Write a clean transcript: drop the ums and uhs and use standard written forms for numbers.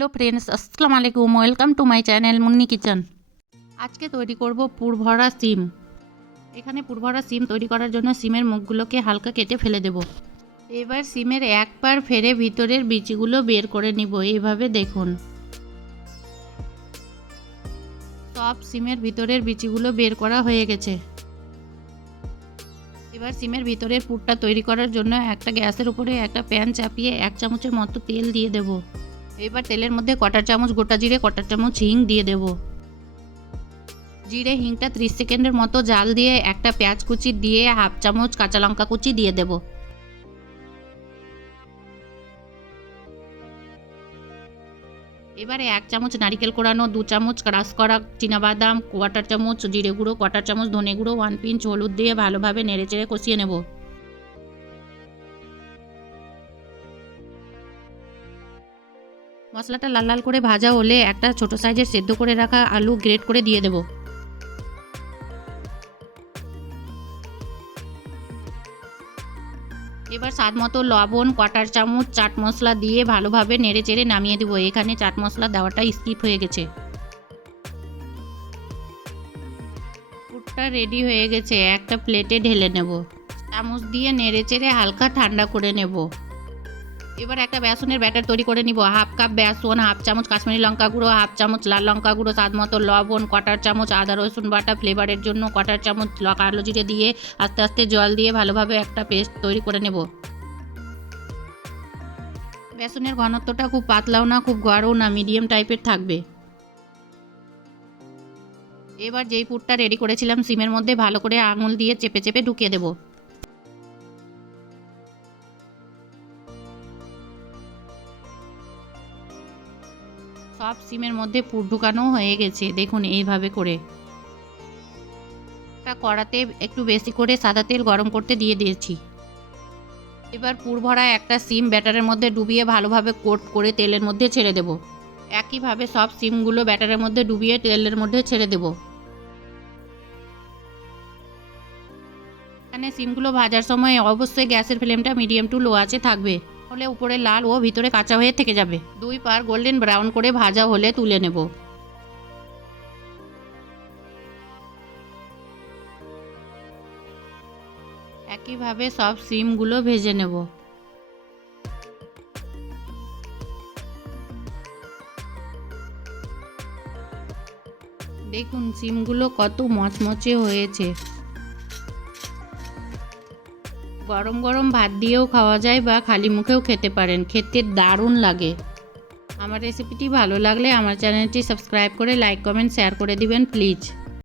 Hello friends, আসসালামু আলাইকুম। Welcome to my channel Munni kitchen. আজকে তৈরি করব পুরভরা সিম। এখানে পুরভরা সিম তৈরি করার জন্য সিমের মুখগুলোকে হালকা কেটে ফেলে দেব। এবার সিমের একবার ফেরে ভিতরের বিচিগুলো বের করে নিব। এইভাবে দেখুন, সব সিমের ভিতরের বিচিগুলো বের করা হয়ে গেছে। এবার সিমের ভিতরের পুরটা তৈরি করার জন্য একটা গ্যাসের উপরে একটা প্যান চাপিয়ে 1 চামচের মতো তেল দিয়ে দেব। এবার তেলের মধ্যে 1/4 চামচ গোটা জিরে, 1/4 চামচ হিং দিয়ে দেব। জিরে হিংটা 30 সেকেন্ডের মতো জাল দিয়ে একটা পেঁয়াজ কুচি দিয়ে 1/2 চামচ কাঁচা লঙ্কা কুচি দিয়ে দেব। এবারে 1 চামচ নারিকেল কোড়ানো, 2 চামচ ক্রাশ করা চীনাবাদাম, 1/4 চামচ জিরে গুঁড়ো, 1/4 চামচ ধনে গুঁড়ো, 1 পিঞ্চ হলুদ দিয়ে ভালোভাবে নেড়েচেড়ে কষিয়ে নেব। মশলাটা লাল লাল করে ভাজা হলে একটা ছোট সাইজের সেদ্ধ করে রাখা আলু গ্রেট করে দিয়ে দেব। এবার স্বাদ মতো লবণ, 1/4 চামচ চাট মশলা দিয়ে ভালোভাবে নেড়েচেড়ে নামিয়ে দেবো। এখানে চাট মশলা দেওয়াটা স্কিপ হয়ে গেছে। পুরটা রেডি হয়ে গেছে, একটা প্লেটে ঢেলে নেব। চামচ দিয়ে নেড়েচেড়ে হালকা ঠান্ডা করে নেব। এবার একটা বেসনের ব্যাটার তৈরি করে নিব। 1/2 কাপ বেসন, 1/2 চামচ কাশ্মীরি লঙ্কা গুঁড়ো, 1/2 চামচ লাল লঙ্কা গুঁড়ো, স্বাদ মতো লবণ, 1/4 চামচ আদা রসুন বাটা ফ্লেভারের জন্য, 1/4 চামচ কালো জিরে দিয়ে আস্তে আস্তে জল দিয়ে ভালোভাবে একটা পেস্ট তৈরি করে নেব। বেসনের ঘনত্বটা খুব পাতলাও না খুব গাঢ়ও না, মিডিয়াম টাইপের থাকবে। এবার যেই পুরটা রেডি করেছিলাম সিমের মধ্যে ভালো করে আঙুল দিয়ে চেপে চেপে ঢুকিয়ে দেব। সব সিমের মধ্যে পুর ঢুকানো হয়ে গেছে, দেখুন এইভাবে করে। একটা কড়াতে একটু বেশি করে সাদা তেল গরম করতে দিয়ে দিয়েছি। এবার পুর ভরা একটা সিম ব্যাটারের মধ্যে ডুবিয়ে ভালোভাবে কোট করে তেলের মধ্যে ছেড়ে দেব। একইভাবে সব সিমগুলো ব্যাটারের মধ্যে ডুবিয়ে তেলের মধ্যে ছেড়ে দেব। এখানে সিমগুলো ভাজার সময় অবশ্যই গ্যাসের ফ্লেমটা মিডিয়াম টু লো আঁচে থাকবে, হলে উপরে লাল ও ভিতরে কাঁচা হয়ে থেকে যাবে। 2 পার গোল্ডেন ব্রাউন করে ভাজা হলে তুলে নেব। একইভাবে সব সিমগুলো ভেজে নেব। দেখুন সিমগুলো কত মচমচে হয়েছে। গরম গরম ভাত দিয়েও খাওয়া যায় বা খালি মুখেও খেতে পারেন, খেতে দারুণ লাগে। আমার রেসিপিটি ভালো লাগলে আমার চ্যানেলটি সাবস্ক্রাইব করে লাইক কমেন্ট শেয়ার করে দিবেন প্লিজ।